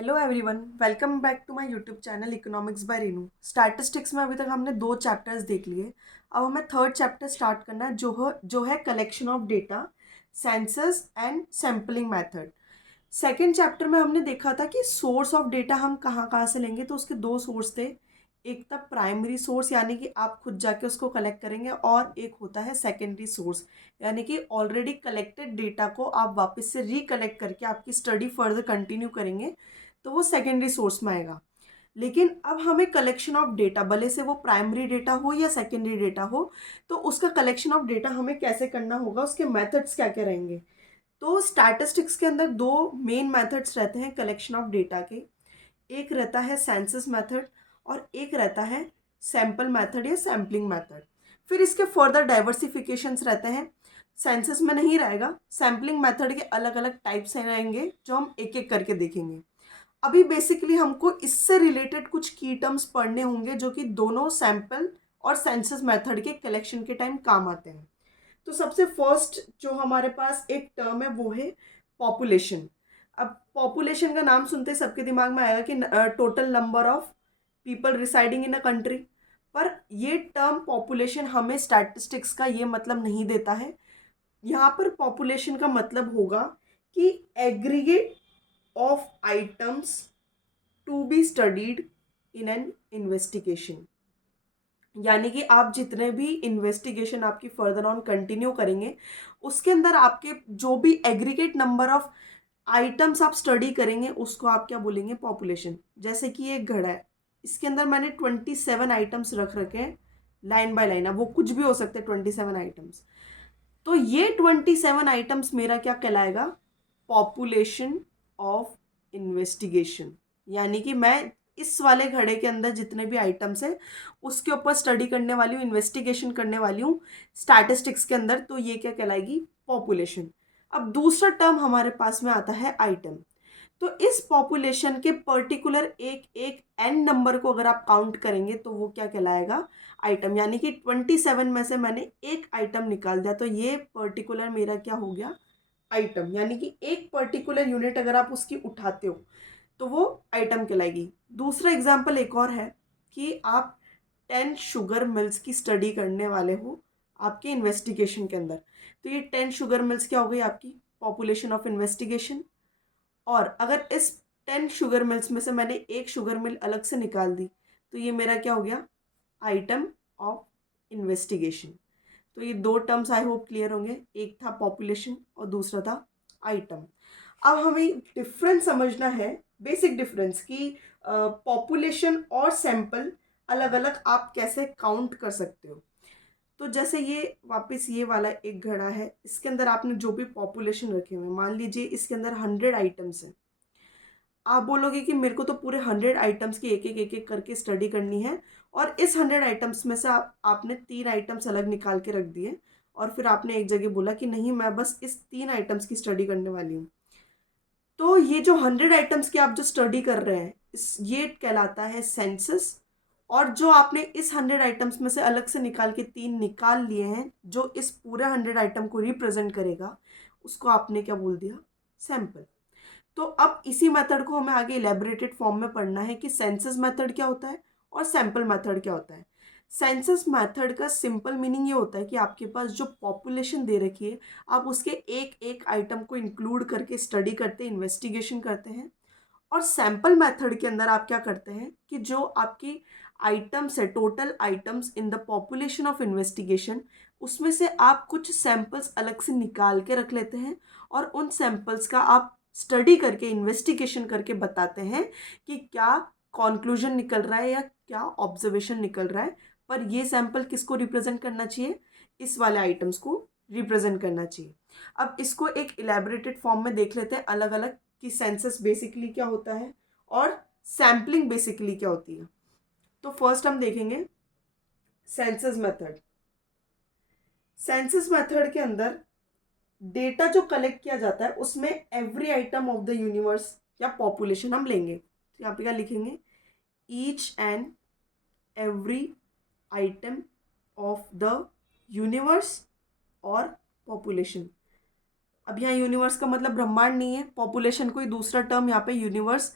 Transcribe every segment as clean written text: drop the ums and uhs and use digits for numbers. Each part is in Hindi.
Hello everyone, welcome back to my YouTube channel economics by Renu. Statistics में अभी तक हमने 2 चैप्टर्स देख लिए। अब हमें थर्ड चैप्टर स्टार्ट करना है जो है collection of data, census and sampling method. Second chapter में हमने देखा था कि सोर्स ऑफ डेटा हम कहाँ कहाँ से लेंगे, तो उसके 2 सोर्स थे। एक था प्राइमरी सोर्स, यानी कि आप खुद जाके उसको कलेक्ट करेंगे, और एक होता है सेकेंडरी सोर्स, यानी कि ऑलरेडी कलेक्टेड डेटा को आप वापस से रिकलेक्ट करके आपकी स्टडी फर्दर कंटिन्यू करेंगे, तो वो सेकेंडरी सोर्स में आएगा। लेकिन अब हमें कलेक्शन ऑफ डेटा, भले से वो प्राइमरी डेटा हो या सेकेंडरी डेटा हो, तो उसका कलेक्शन ऑफ डेटा हमें कैसे करना होगा, उसके मेथड्स क्या क्या रहेंगे। तो स्टैटिस्टिक्स के अंदर 2 मेन मेथड्स रहते हैं कलेक्शन ऑफ डेटा के। एक रहता है सेंसस मेथड और एक रहता है सैम्पल मेथड या सैम्पलिंग मेथड। फिर इसके फर्दर डाइवर्सिफिकेशंस रहते हैं। सेंसस में नहीं रहेगा, सैम्पलिंग मेथड के अलग अलग टाइप्स रहेंगे जो हम एक एक करके देखेंगे। अभी बेसिकली हमको इससे रिलेटेड कुछ की टर्म्स पढ़ने होंगे जो कि दोनों सैंपल और सेंसस मेथड के कलेक्शन के टाइम काम आते हैं। तो सबसे फर्स्ट जो हमारे पास एक टर्म है वो है पॉपुलेशन। अब पॉपुलेशन का नाम सुनते ही सबके दिमाग में आएगा कि total number of people residing in a country. पर ये टर्म पॉपुलेशन हमें स्टैटिस्टिक्स का ये मतलब नहीं देता है। यहाँ पर पॉपुलेशन का मतलब होगा कि aggregate of items to be studied in an investigation। यानी कि आप जितने भी इन्वेस्टिगेशन आपकी फर्दर ऑन कंटिन्यू करेंगे, उसके अंदर आपके जो भी एग्रीगेट नंबर ऑफ आइटम्स आप स्टडी करेंगे उसको आप क्या बोलेंगे, पॉपुलेशन। जैसे कि ये घड़ा है, इसके अंदर मैंने 27 आइटम्स रख रखे हैं लाइन बाय लाइन। अब वो कुछ भी हो सकते हैं 27 आइटम्स। तो ये 27 आइटम्स मेरा क्या कहलाएगा, पॉपुलेशन ऑफ इन्वेस्टिगेशन। यानी कि मैं इस वाले घड़े के अंदर जितने भी आइटम्स हैं उसके ऊपर स्टडी करने वाली हूँ, इन्वेस्टिगेशन करने वाली हूँ स्टैटिस्टिक्स के अंदर, तो ये क्या कहलाएगी, पॉपुलेशन। अब दूसरा टर्म हमारे पास में आता है आइटम। तो इस पॉपुलेशन के पर्टिकुलर एक एक एन नंबर को अगर आप काउंट करेंगे तो वो क्या कहलाएगा, आइटम। यानी कि 27 में से मैंने एक आइटम निकाल दिया, तो ये पर्टिकुलर मेरा क्या हो गया, आइटम। यानी कि एक पर्टिकुलर यूनिट अगर आप उसकी उठाते हो तो वो आइटम कहलाएगी। दूसरा एग्जाम्पल एक और है कि आप 10 शुगर मिल्स की स्टडी करने वाले हो आपके इन्वेस्टिगेशन के अंदर, तो ये 10 शुगर मिल्स क्या हो गई, आपकी पॉपुलेशन ऑफ इन्वेस्टिगेशन। और अगर इस 10 शुगर मिल्स में से मैंने एक शुगर मिल अलग से निकाल दी, तो ये मेरा क्या हो गया, आइटम ऑफ इन्वेस्टिगेशन। तो ये 2 टर्म्स आई होप क्लियर होंगे, एक था पॉपुलेशन और दूसरा था आइटम। अब हमें डिफरेंस समझना है, बेसिक डिफरेंस, कि पॉपुलेशन और सैंपल अलग अलग आप कैसे काउंट कर सकते हो। तो जैसे ये वापस ये वाला एक घड़ा है, इसके अंदर आपने जो भी पॉपुलेशन रखे हुए हैं, मान लीजिए इसके अंदर 100 आइटम्स हैं। आप बोलोगे कि मेरे को तो पूरे 100 आइटम्स की एक एक करके स्टडी करनी है, और इस 100 आइटम्स में से आपने 3 आइटम्स अलग निकाल के रख दिए, और फिर आपने एक जगह बोला कि नहीं, मैं बस इस 3 आइटम्स की स्टडी करने वाली हूँ। तो ये जो 100 आइटम्स की आप जो स्टडी कर रहे हैं, ये कहलाता है सेंसस। और जो आपने इस 100 आइटम्स में से अलग से निकाल के 3 निकाल लिए हैं जो इस पूरे 100 आइटम को रिप्रेजेंट करेगा, उसको आपने क्या बोल दिया, सैंपल। तो अब इसी मेथड को हमें आगे इलेबोरेटेड फॉर्म में पढ़ना है कि सेंसस मेथड क्या होता है और सैंपल मेथड क्या होता है। सेंसस मेथड का सिंपल मीनिंग ये होता है कि आपके पास जो पॉपुलेशन दे रखी है, आप उसके एक एक आइटम को इंक्लूड करके स्टडी करते, इन्वेस्टिगेशन करते हैं। और सैंपल मेथड के अंदर आप क्या करते हैं कि जो आपकी आइटम्स है, total items in the population of investigation, उसमें से आप कुछ सैंपल्स अलग से निकाल के रख लेते हैं, और उन सैंपल्स का आप स्टडी करके, इन्वेस्टिगेशन करके बताते हैं कि क्या कॉन्क्लूजन निकल रहा है या क्या ऑब्जर्वेशन निकल रहा है। पर ये सैंपल किसको रिप्रेजेंट करना चाहिए, इस वाले आइटम्स को रिप्रेजेंट करना चाहिए। अब इसको एक इलेबोरेटेड फॉर्म में देख लेते हैं अलग अलग, कि सेंसस बेसिकली क्या होता है और सैम्पलिंग बेसिकली क्या होती है। तो फर्स्ट हम देखेंगे सेंसस मेथड। सेंसस मेथड के अंदर डेटा जो कलेक्ट किया जाता है उसमें every item of the universe या पॉपुलेशन हम लेंगे, तो यहाँ पे क्या लिखेंगे, each and every item of the universe और पॉपुलेशन। अब यहाँ यूनिवर्स का मतलब ब्रह्मांड नहीं है, पॉपुलेशन कोई दूसरा टर्म यहाँ पे यूनिवर्स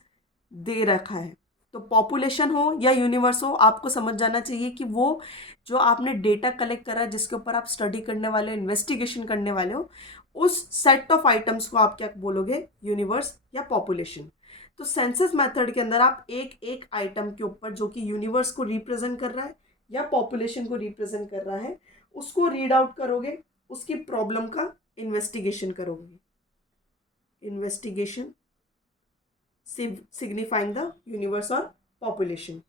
दे रखा है। तो पॉपुलेशन हो या यूनिवर्स हो, आपको समझ जाना चाहिए कि वो जो आपने डेटा कलेक्ट करा है, जिसके ऊपर आप स्टडी करने वाले हो, इन्वेस्टिगेशन करने वाले हो, उस सेट ऑफ आइटम्स को आप क्या बोलोगे, यूनिवर्स या पॉपुलेशन। तो सेंसस मेथड के अंदर आप एक एक आइटम के ऊपर जो कि यूनिवर्स को रिप्रेजेंट कर रहा है या पॉपुलेशन को रिप्रेजेंट कर रहा है, उसको रीड आउट करोगे, उसकी प्रॉब्लम का इन्वेस्टिगेशन करोगे। इन्वेस्टिगेशन सिग्निफाइंग द यूनिवर्स और पॉपुलेशन।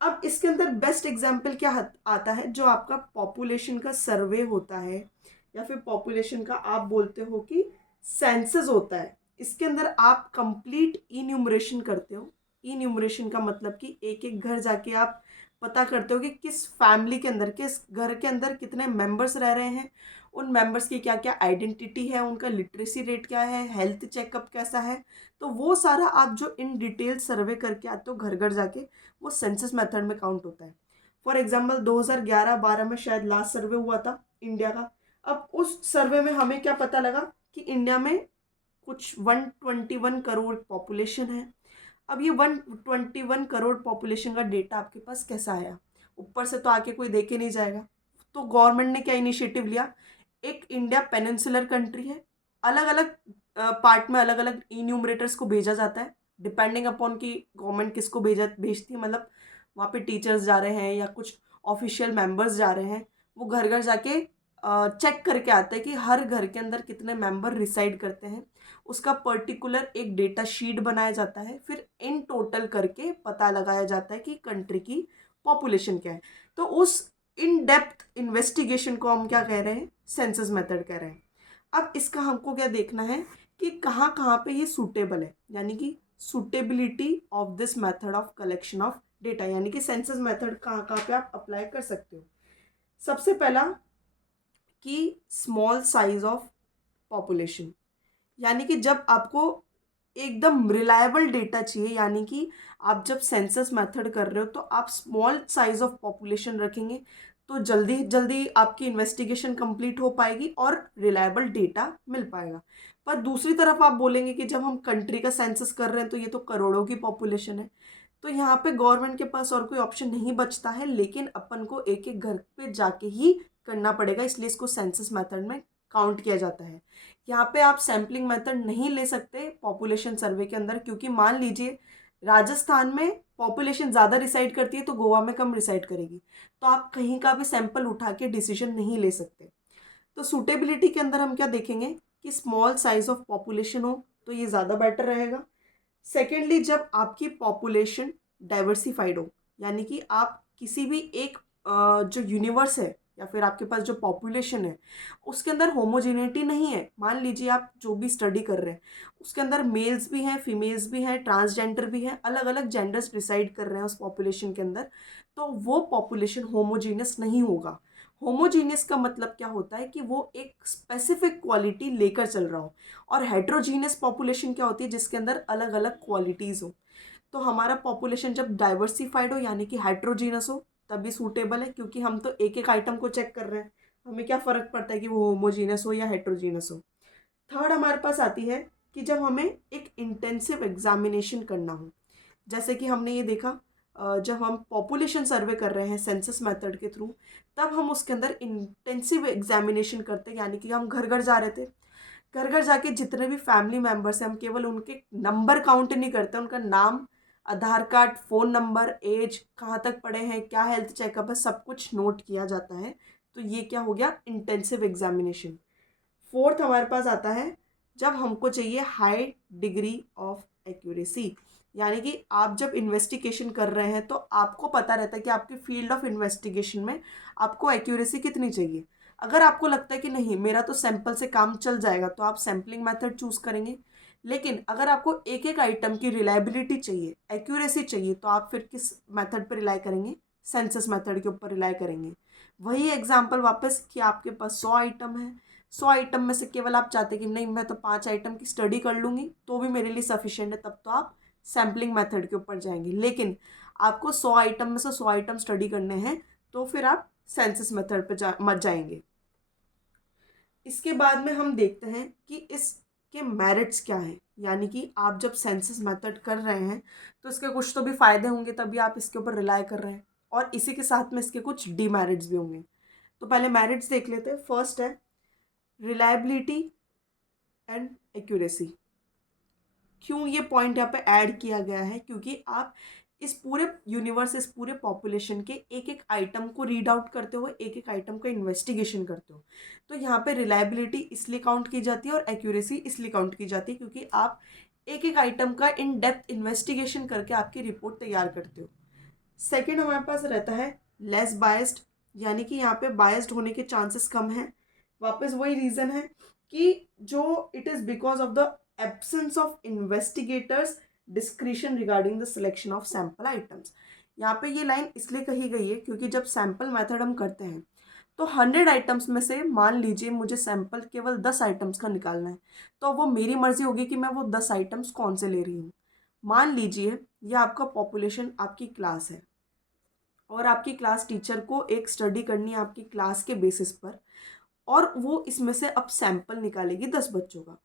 अब इसके अंदर बेस्ट एग्जाम्पल क्या आता है, जो आपका पॉपुलेशन का सर्वे होता है या फिर पॉपुलेशन का आप बोलते हो कि सेंसस होता है। इसके अंदर आप कंप्लीट इन्यूमरेशन करते हो। इन्यूमरेशन का मतलब कि एक एक घर जाके आप पता करते हो कि किस फैमिली के अंदर, किस घर के अंदर कितने मेंबर्स रह रहे हैं, उन मेंबर्स की क्या क्या आइडेंटिटी है, उनका लिटरेसी रेट क्या है, हेल्थ चेकअप कैसा है। तो वो सारा आप जो इन डिटेल सर्वे करके आते हो घर घर जाके, वो सेंसस मेथड में काउंट होता है। फॉर एग्जांपल 2011-12 में शायद लास्ट सर्वे हुआ था इंडिया का। अब उस सर्वे में हमें क्या पता लगा कि इंडिया में कुछ 121 करोड़ पॉपुलेशन है। अब ये 121 करोड़ पॉपुलेशन का डेटा आपके पास कैसा आया, ऊपर से तो आके कोई देखे नहीं जाएगा। तो गवर्नमेंट ने क्या इनिशिएटिव लिया, एक इंडिया पेनिनसुलर कंट्री है, अलग अलग पार्ट में अलग अलग इन्यूमरेटर्स को भेजा जाता है, डिपेंडिंग अपॉन कि गवर्नमेंट किसको भेजती है। मतलब वहाँ पे टीचर्स जा रहे हैं या कुछ ऑफिशियल मेंबर्स जा रहे हैं, वो घर घर जाके चेक करके आते हैं कि हर घर के अंदर कितने मेंबर रिसाइड करते हैं। उसका पर्टिकुलर एक डेटा शीट बनाया जाता है, फिर इन टोटल करके पता लगाया जाता है कि कंट्री की पॉपुलेशन क्या है। तो उस इन डेप्थ इन्वेस्टिगेशन को हम क्या कह रहे हैं, सेंसस मेथड कह रहे हैं। अब इसका हमको क्या देखना है कि कहाँ कहाँ पे ये सूटेबल है, यानी कि suitability of this method of collection of data, यानी कि सेंसस मेथड कहाँ कहाँ पे आप अप्लाई कर सकते हो। सबसे पहला कि स्मॉल साइज ऑफ पॉपुलेशन, यानी कि जब आपको एकदम रिलायबल डेटा चाहिए, यानी कि आप जब सेंसस मेथड कर रहे हो तो आप स्मॉल साइज ऑफ पॉपुलेशन रखेंगे, तो जल्दी जल्दी आपकी इन्वेस्टिगेशन कंप्लीट हो पाएगी और रिलायबल डेटा मिल पाएगा। पर दूसरी तरफ आप बोलेंगे कि जब हम कंट्री का सेंसस कर रहे हैं तो ये तो करोड़ों की पॉपुलेशन है, तो यहाँ पे गवर्नमेंट के पास और कोई ऑप्शन नहीं बचता है, लेकिन अपन को एक एक घर पे जाके ही करना पड़ेगा, इसलिए इसको सेंसस मेथड में काउंट किया जाता है। यहाँ पे आप सैम्पलिंग मेथड नहीं ले सकते पॉपुलेशन सर्वे के अंदर, क्योंकि मान लीजिए राजस्थान में पॉपुलेशन ज़्यादा रिसाइड करती है तो गोवा में कम रिसाइड करेगी, तो आप कहीं का भी सैंपल उठा के डिसीजन नहीं ले सकते। तो सूटेबिलिटी के अंदर हम क्या देखेंगे कि स्मॉल साइज ऑफ पॉपुलेशन हो तो ये ज़्यादा बेटर रहेगा। सेकेंडली, जब आपकी पॉपुलेशन डाइवर्सिफाइड हो, यानी कि आप किसी भी एक जो यूनिवर्स है या फिर आपके पास जो पॉपुलेशन है उसके अंदर होमोजेनिटी नहीं है। मान लीजिए आप जो भी स्टडी कर रहे हैं उसके अंदर मेल्स भी हैं, फीमेल्स भी हैं, ट्रांसजेंडर भी हैं, अलग अलग जेंडर्स डिसाइड कर रहे हैं उस पॉपुलेशन के अंदर, तो वो पॉपुलेशन होमोजीनियस नहीं होगा। होमोजीनियस का मतलब क्या होता है कि वो एक स्पेसिफिक क्वालिटी लेकर चल रहा हो, और हेट्रोजीनियस पॉपुलेशन क्या होती है, जिसके अंदर अलग अलग क्वालिटीज़ हो। तो हमारा पॉपुलेशन जब डाइवर्सिफाइड हो यानी कि हेट्रोजीनस हो तभी सूटेबल है, क्योंकि हम तो एक एक आइटम को चेक कर रहे हैं, हमें क्या फ़र्क पड़ता है कि वो होमोजीनस हो या हेट्रोजीनस हो। थर्ड हमारे पास आती है कि जब हमें एक इंटेंसिव एग्जामिनेशन करना हो, जैसे कि हमने ये देखा जब हम पॉपुलेशन सर्वे कर रहे हैं सेंसस मेथड के थ्रू, तब हम उसके अंदर इंटेंसिव एग्जामिनेशन करते हैं, यानी कि हम घर घर जा रहे थे, घर घर जाके जितने भी फैमिली मेम्बर्स हैं हम केवल उनके नंबर काउंट नहीं करते, उनका नाम, आधार कार्ड, फ़ोन नंबर, एज, कहाँ तक पढ़े हैं, क्या हेल्थ चेकअप है, सब कुछ नोट किया जाता है। तो ये क्या हो गया, इंटेंसिव एग्जामिनेशन। फोर्थ हमारे पास आता है जब हमको चाहिए हाई डिग्री ऑफ एक्यूरेसी, यानी कि आप जब इन्वेस्टिगेशन कर रहे हैं तो आपको पता रहता है कि आपकी फील्ड ऑफ इन्वेस्टिगेशन में आपको एक्यूरेसी कितनी चाहिए। अगर आपको लगता है कि नहीं मेरा तो सैंपल से काम चल जाएगा तो आप सैम्पलिंग मेथड चूज करेंगे, लेकिन अगर आपको एक एक आइटम की रिलायबिलिटी चाहिए, एक्यूरेसी चाहिए, तो आप फिर किस मेथड पर रिलाई करेंगे, सेंसस मेथड के ऊपर रिलाई करेंगे। वही एग्जाम्पल वापस कि आपके पास 100 आइटम है, 100 आइटम में से केवल आप चाहते कि नहीं मैं तो 5 आइटम की स्टडी कर लूँगी तो भी मेरे लिए सफिशिएंट है, तब तो आप सैम्पलिंग मेथड के ऊपर जाएंगे। लेकिन आपको 100 आइटम में से 100 आइटम स्टडी करने हैं तो फिर आप सेंसस मेथड पर मत जाएंगे। इसके बाद में हम देखते हैं कि इसके मेरिट्स क्या हैं। यानी कि आप जब सेंसस मेथड कर रहे हैं तो इसके कुछ तो भी फ़ायदे होंगे, तभी आप इसके ऊपर रिलाई कर रहे हैं, और इसी के साथ में इसके कुछ डीमेरिट्स भी होंगे। तो पहले मेरिट्स देख लेते हैं। फर्स्ट है रिलायबिलिटी एंड एक्यूरेसी। क्यों ये पॉइंट यहाँ पे ऐड किया गया है? क्योंकि आप इस पूरे यूनिवर्स, इस पूरे पॉपुलेशन के एक एक आइटम को रीड आउट करते हो, एक एक आइटम का इन्वेस्टिगेशन करते हो। तो यहाँ पे रिलायबिलिटी इसलिए काउंट की जाती है और एक्यूरेसी इसलिए काउंट की जाती है क्योंकि आप एक एक आइटम का इन डेप्थ इन्वेस्टिगेशन करके आपकी रिपोर्ट तैयार करते हो। सेकेंड हमारे पास रहता है लेस बायस्ड, यानी कि यहाँ पे बायस्ड होने के चांसेस कम हैं। वापस वही रीज़न है कि जो it is because of the absence of investigators discretion regarding the selection of sample items. यहाँ पे ये लाइन इसलिए कही गई है क्योंकि जब सैम्पल मेथड हम करते हैं तो 100 आइटम्स में से मान लीजिए मुझे सैम्पल केवल 10 आइटम्स का निकालना है, तो वो मेरी मर्जी होगी कि मैं वो 10 आइटम्स कौन से ले रही हूँ। मान लीजिए ये आपका पॉपुलेशन, आपकी क्लास है और आपकी क्लास टीचर को एक स्टडी करनी है आपकी क्लास के बेसिस पर, और वो इसमें से अब सैंपल निकालेगी 10 बच्चों का।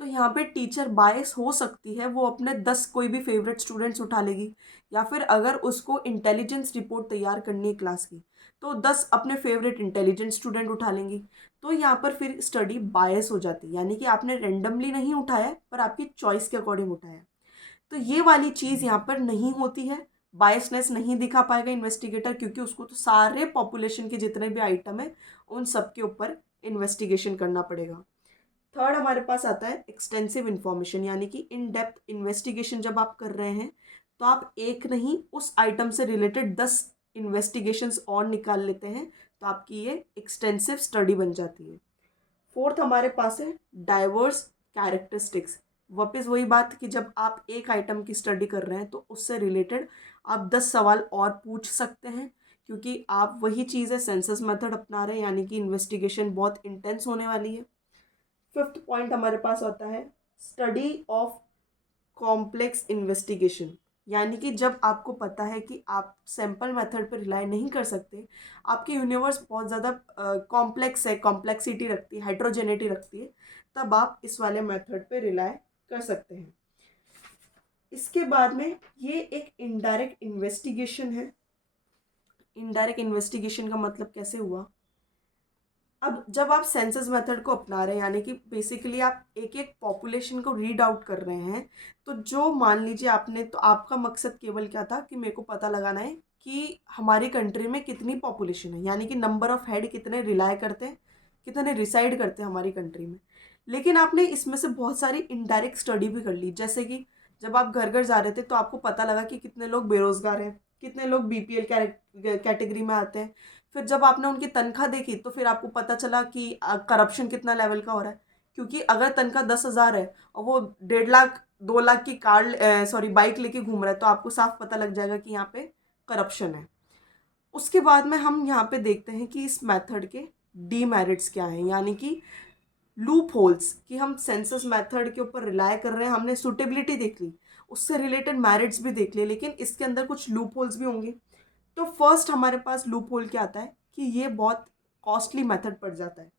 तो यहाँ पे टीचर बायस हो सकती है, वो अपने 10 कोई भी फेवरेट स्टूडेंट्स उठा लेगी, या फिर अगर उसको इंटेलिजेंस रिपोर्ट तैयार करनी है क्लास की तो 10 अपने फेवरेट इंटेलिजेंट स्टूडेंट उठा लेंगी। तो यहाँ पर फिर स्टडी बायस हो जाती है, यानी कि आपने रेंडमली नहीं उठाया पर आपकी चॉइस के अकॉर्डिंग उठाया। तो ये वाली चीज़ यहाँ पर नहीं होती है, बायसनेस नहीं दिखा पाएगा इन्वेस्टिगेटर, क्योंकि उसको तो सारे पॉपुलेशन के जितने भी आइटम है उन सब के ऊपर इन्वेस्टिगेशन करना पड़ेगा। थर्ड हमारे पास आता है एक्सटेंसिव इन्फॉर्मेशन, यानी कि इन डेप्थ इन्वेस्टिगेशन जब आप कर रहे हैं तो आप एक नहीं उस आइटम से रिलेटेड 10 इन्वेस्टिगेशंस और निकाल लेते हैं, तो आपकी ये एक्सटेंसिव स्टडी बन जाती है। फोर्थ हमारे पास है डाइवर्स कैरेक्टरिस्टिक्स। वापस वही बात कि जब आप एक आइटम की स्टडी कर रहे हैं तो उससे रिलेटेड आप 10 सवाल और पूछ सकते हैं, क्योंकि आप वही चीज़ है सेंसस मेथड अपना रहे हैं, यानी कि इन्वेस्टिगेशन बहुत इंटेंस होने वाली है। फिफ्थ पॉइंट हमारे पास होता है स्टडी ऑफ कॉम्प्लेक्स इन्वेस्टिगेशन, यानी कि जब आपको पता है कि आप सैम्पल मेथड पर रिलाई नहीं कर सकते, आपकी यूनिवर्स बहुत ज़्यादा कॉम्प्लेक्स है, कॉम्प्लेक्सिटी रखती है, हाइड्रोजेनिटी रखती है, तब आप इस वाले मेथड पे रिलाई कर सकते हैं। इसके बाद में ये एक इनडायरेक्ट इन्वेस्टिगेशन है। इनडायरेक्ट इन्वेस्टिगेशन का मतलब कैसे हुआ? अब जब आप सेंसस मेथड को अपना रहे हैं, यानी कि बेसिकली आप एक एक पॉपुलेशन को रीड आउट कर रहे हैं, तो जो मान लीजिए आपने, तो आपका मकसद केवल क्या था कि मेरे को पता लगाना है कि हमारी कंट्री में कितनी पॉपुलेशन है, यानी कि नंबर ऑफ हेड कितने रिलाई करते हैं, कितने रिसाइड करते हैं हमारी कंट्री में। लेकिन आपने इसमें से बहुत सारी इनडायरेक्ट स्टडी भी कर ली, जैसे कि जब आप घर घर जा रहे थे तो आपको पता लगा कि कितने लोग बेरोजगार हैं, कितने लोग बीपीएल कैटेगरी में आते हैं। फिर जब आपने उनकी तनख्वाह देखी तो फिर आपको पता चला कि करप्शन कितना लेवल का हो रहा है, क्योंकि अगर तनख्वाह 10,000 है और वो 1.5 लाख 2 लाख की कार बाइक लेके घूम रहा है, तो आपको साफ पता लग जाएगा कि यहाँ पे करप्शन है। उसके बाद में हम यहाँ पे देखते हैं कि इस मेथड के डीमेरिट्स क्या हैं, यानी कि लूप होल्स, कि हम सेंसस मेथड के ऊपर रिलाय कर रहे हैं, हमने सुटेबिलिटी देख ली, उससे रिलेटेड मेरिट्स भी देख लिए, लेकिन इसके अंदर कुछ लूप होल्स भी होंगे। तो फर्स्ट हमारे पास लूप होल क्या आता है कि ये बहुत कॉस्टली मेथड पड़ जाता है,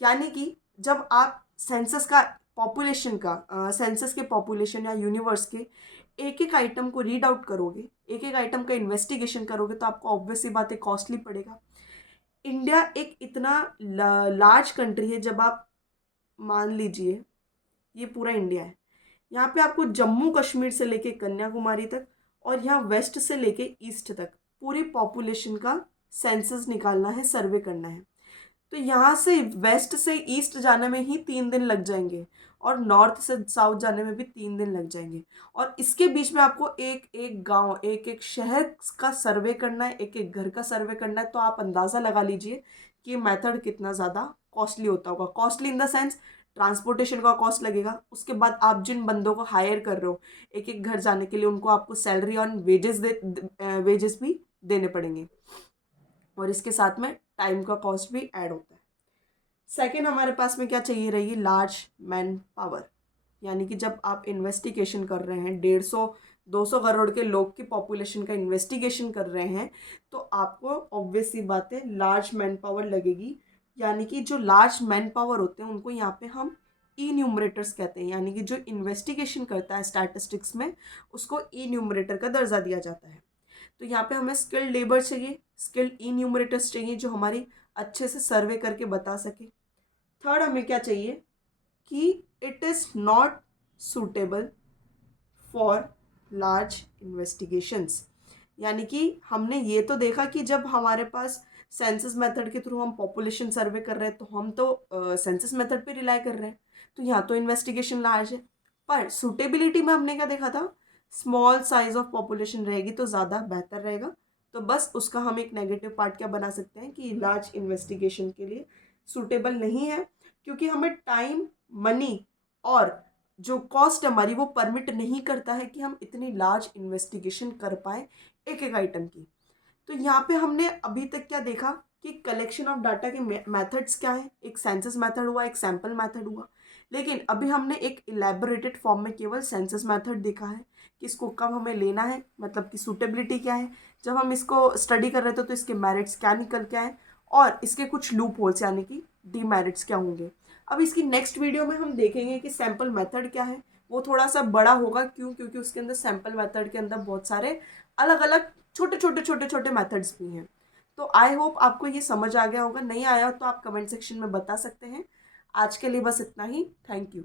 यानी कि जब आप सेंसस का पॉपुलेशन का सेंसस के पॉपुलेशन या यूनिवर्स के एक एक आइटम को रीड आउट करोगे, एक एक आइटम का इन्वेस्टिगेशन करोगे, तो आपको ऑब्वियस सी बात है कॉस्टली पड़ेगा। इंडिया एक इतना लार्ज कंट्री है, जब आप मान लीजिए ये पूरा इंडिया है, यहाँ पे आपको जम्मू कश्मीर से लेके कन्याकुमारी तक और यहाँ वेस्ट से लेके ईस्ट तक पूरी पॉपुलेशन का सेंसस निकालना है, सर्वे करना है। तो यहाँ से वेस्ट से ईस्ट जाने में ही 3 दिन लग जाएंगे और नॉर्थ से साउथ जाने में भी 3 दिन लग जाएंगे, और इसके बीच में आपको एक एक गांव, एक एक शहर का सर्वे करना है, एक एक घर का सर्वे करना है। तो आप अंदाज़ा लगा लीजिए कि मेथड कितना ज़्यादा कॉस्टली होता होगा। Costly in the sense transportation का कॉस्ट लगेगा, उसके बाद आप जिन बंदों को हायर कर रहे हो एक एक घर जाने के लिए, उनको आपको सैलरी ऑन वेजेस भी देने पड़ेंगे, और इसके साथ में टाइम का कॉस्ट भी ऐड होता है। सेकेंड हमारे पास में क्या चाहिए रहेगी? लार्ज मैन पावर, यानी कि जब आप इन्वेस्टिगेशन कर रहे हैं 150-200 करोड़ के लोग की पॉपुलेशन का इन्वेस्टिगेशन कर रहे हैं, तो आपको ऑब्वियस सी बात है लार्ज मैन पावर लगेगी, यानी कि जो लार्ज मैन पावर होते हैं उनको यहाँ पे हम ई न्यूमरेटर्स कहते हैं, यानी कि जो इन्वेस्टिगेशन करता है स्टैटिस्टिक्स में उसको ई न्यूमरेटर का दर्जा दिया जाता है। तो यहाँ पे हमें स्किल्ड लेबर चाहिए, स्किल्ड ई न्यूमरेटर्स चाहिए जो हमारी अच्छे से सर्वे करके बता सके। थर्ड हमें क्या चाहिए कि it is not suitable for large investigations, यानी कि हमने ये तो देखा कि जब हमारे पास सेंसस मेथड के थ्रू हम पॉपुलेशन सर्वे कर रहे हैं तो हम तो सेंसस मेथड पे रिलाई कर रहे हैं, तो यहाँ तो इन्वेस्टिगेशन लार्ज है। पर सूटेबिलिटी में हमने क्या देखा था, स्मॉल साइज ऑफ पॉपुलेशन रहेगी तो ज़्यादा बेहतर रहेगा। तो बस उसका हम एक नेगेटिव पार्ट क्या बना सकते हैं कि लार्ज इन्वेस्टिगेशन के लिए सूटेबल नहीं है, क्योंकि हमें टाइम, मनी और जो कॉस्ट हमारी वो परमिट नहीं करता है कि हम इतनी लार्ज इन्वेस्टिगेशन कर पाए एक एक आइटम की। तो यहाँ पे हमने अभी तक क्या देखा कि कलेक्शन ऑफ डाटा के मेथड्स क्या है, एक सेंसस मेथड हुआ, एक सैंपल मेथड हुआ। लेकिन अभी हमने एक इलेबोरेटेड फॉर्म में केवल सेंसस मेथड देखा है कि इसको कब हमें लेना है, मतलब कि सूटेबिलिटी क्या है, जब हम इसको स्टडी कर रहे थे तो इसके मेरिट्स क्या निकल के आए और इसके कुछ लूप होल्स यानी कि डीमेरिट्स क्या होंगे। अब इसकी नेक्स्ट वीडियो में हम देखेंगे कि सैंपल मेथड क्या है। वो थोड़ा सा बड़ा होगा, क्यों, क्योंकि उसके अंदर सैंपल मेथड के अंदर बहुत सारे अलग अलग छोटे छोटे मेथड्स भी हैं। तो आई होप आपको ये समझ आ गया होगा, नहीं आया तो आप कमेंट सेक्शन में बता सकते हैं। आज के लिए बस इतना ही, थैंक यू।